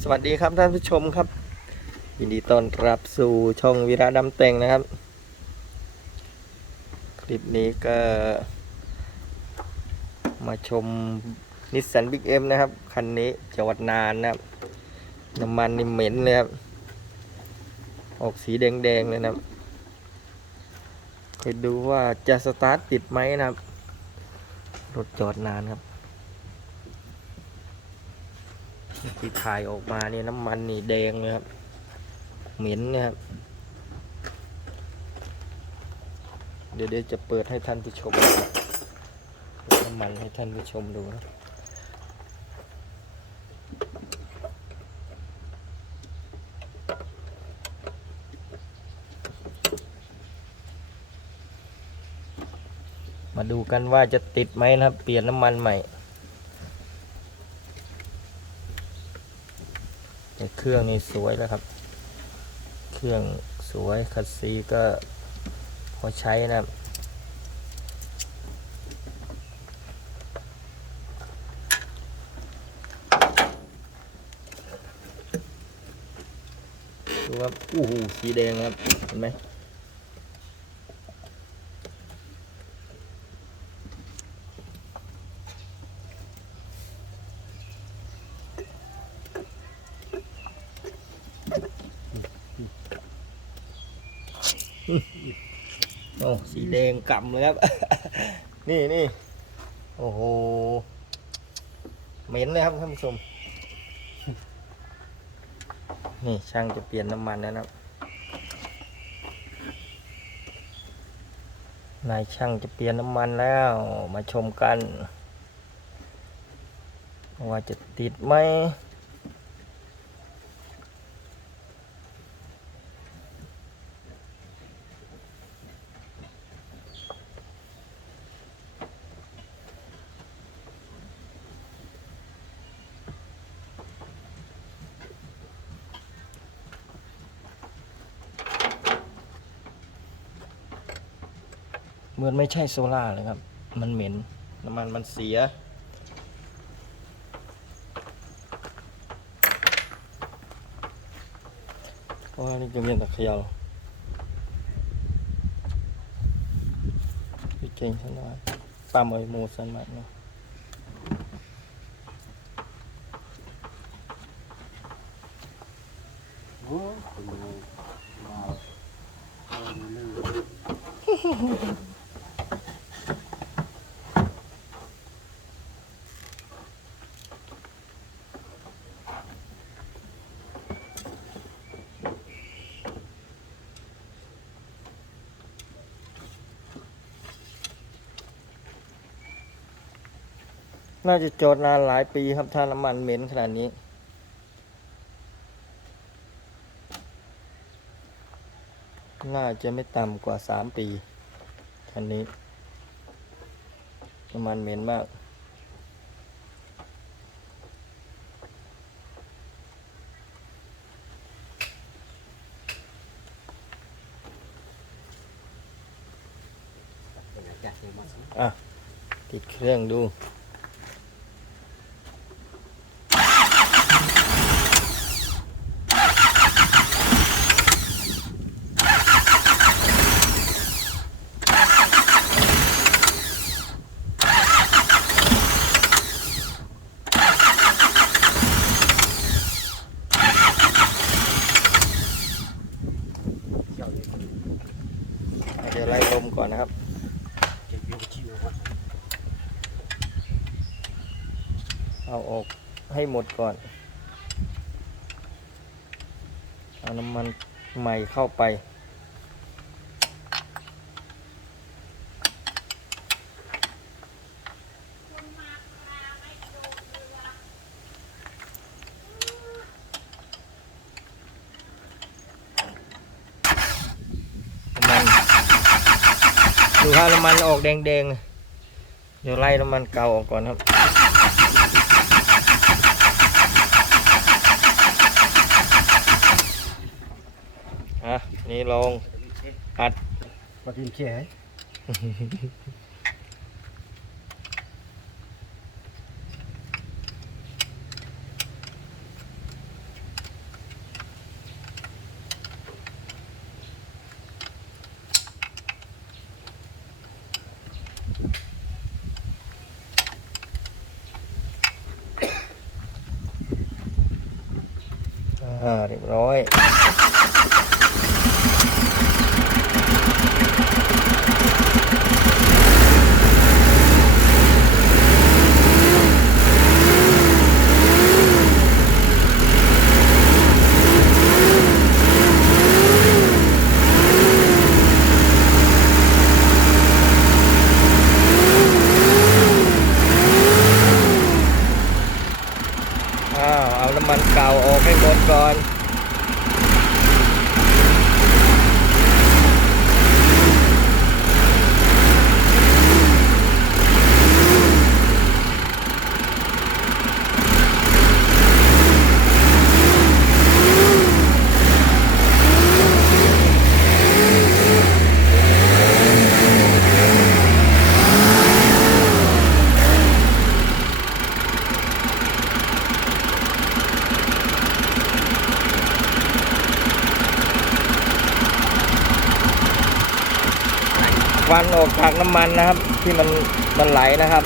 สวัสดีครับท่านผู้ชมครับ ยินดีต้อนรับสู่ช่องวีระดำแต่งนะครับ คลิปนี้ก็ มาชมนิสสันบิ๊กเอ็มนะครับ คันนี้จังหวัดนานนะครับ น้ำมันนี่เหม็นเลยครับ ออกสีแดงๆเลยนะครับคอยดูว่าจะสตาร์ทติดไหมนะครับ รถจอดนานครับ ที่ถ่ายออกมาเนี่ยน้ำมันนี่แดงเลยครับ เหม็นนะครับ เดี๋ยวเดี๋ยวจะเปิดให้ท่านผู้ชมนะครับน้ำมันให้ท่านผู้ชมดูนะมาดูกันว่าจะติดไหมนะครับ เปลี่ยนน้ำมันใหม่ แต่ เครื่องนี่สวยแล้วครับ เครื่องสวยคัสซีก็พอใช้นะครับดูครับอู้หูสีแดงครับเห็นไหม โอ้สีแดงกำเลยครับ นี่นี่โอ้โหเหม็นเลยครับท่านผู้ชม นี่ช่างจะเปลี่ยนน้ำมันแล้วนะครับนายช่างจะเปลี่ยนน้ำมันแล้วมาชมกัน ว่าจะติดไหม มือนไม่ใช่โซล่าเลยครับ มันเหม็นน้ำมันมันเสีย เพราะนี่จะเมียนตะเคียวพี่เก่งฉันว่าปลาเมยโมสันมันเนาะ น่าจะจอดนานหลายปีครับถ้าน้ำมันเหม็นขนาดนี้ น่าจะไม่ต่ำกว่าสามปีคันนี้น้ำมันเหม็นมากอะติดเครื่องดู ไล่ลมก่อนนะครับเอาออกให้หมดก่อน เอาน้ำมันใหม่เข้าไป น้ำมัน ดูถ้าน้ำมันออกแดงๆ เดี๋ยวไล่น้ำมันเก่าออกก่อนครับ อะ นี่ลองอัดมากินแค่น อ่าเร้อย อ้าว เอาน้ำมันเก่าออกให้หมดก่อน ควันออกจากน้ำมันนะครับ ที่มันมันไหลนะครับ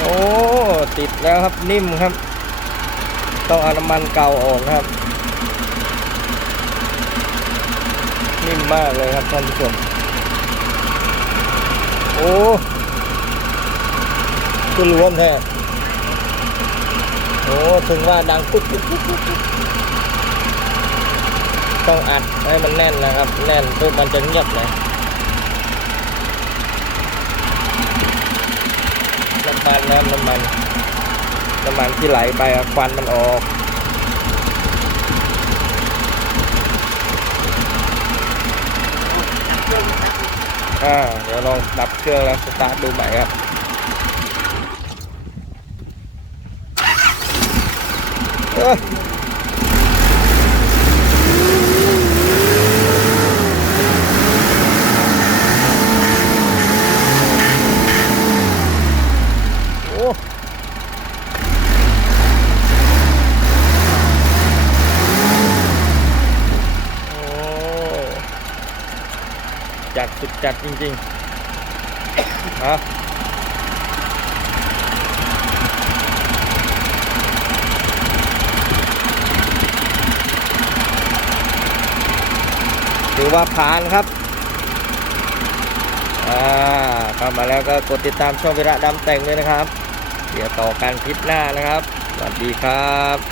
โอ้ติดแล้วครับนิ่มครับ ต้องเอาน้ำมันเก่าออกครับ นิ่มมากเลยครับท่านผู้ชมโอ้คือรวมแท้ โอ้ถึงว่าดังปุ๊บปุ๊บปุ๊บปุ๊บปุ๊บต้องอัดให้มันแน่นนะครับ แน่นปุ๊บมันจะเงียบเลยน้ำมันนะน้ำมันน้ำมันที่ไหลไปควันมันออกอ่าเดี๋ยวลองดับเครื่องแล้วสตาร์ทดูใหม่ครับ เอ้ยโอ้โอ้ จัดสุดจัดจริงๆฮะ ถือว่าผ่านครับอ่าเข้ามาแล้วก็กดติดตามช่องวิระดำแต่งด้วยนะครับ เดี๋ยวต่อกันคลิปหน้านะครับ สวัสดีครับ